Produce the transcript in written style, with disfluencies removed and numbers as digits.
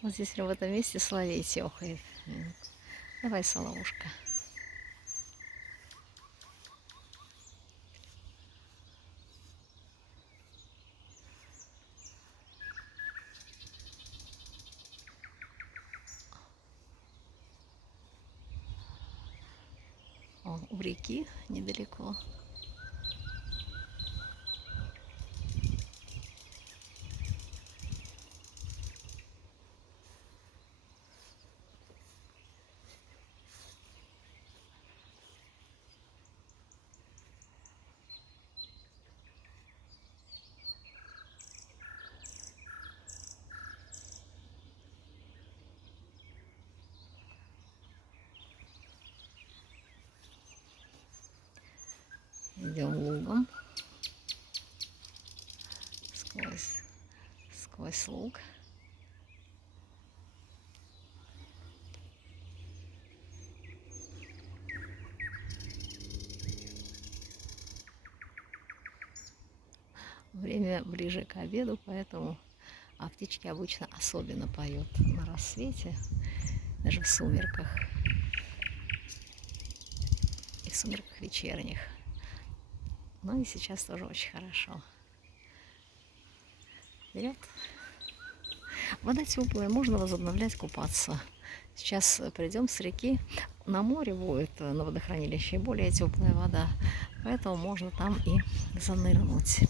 Вот здесь в этом месте соловей тёхает. Давай, соловушка. О, у реки недалеко. Идем лугом сквозь луг. Время ближе к обеду, поэтому птички обычно особенно поют на рассвете, даже в сумерках и в сумерках вечерних. Ну и сейчас тоже очень хорошо. Вперед. Вода теплая, можно возобновлять купаться. Сейчас придем с реки. На море будет, на водохранилище, более теплая вода, поэтому можно там и занырнуть.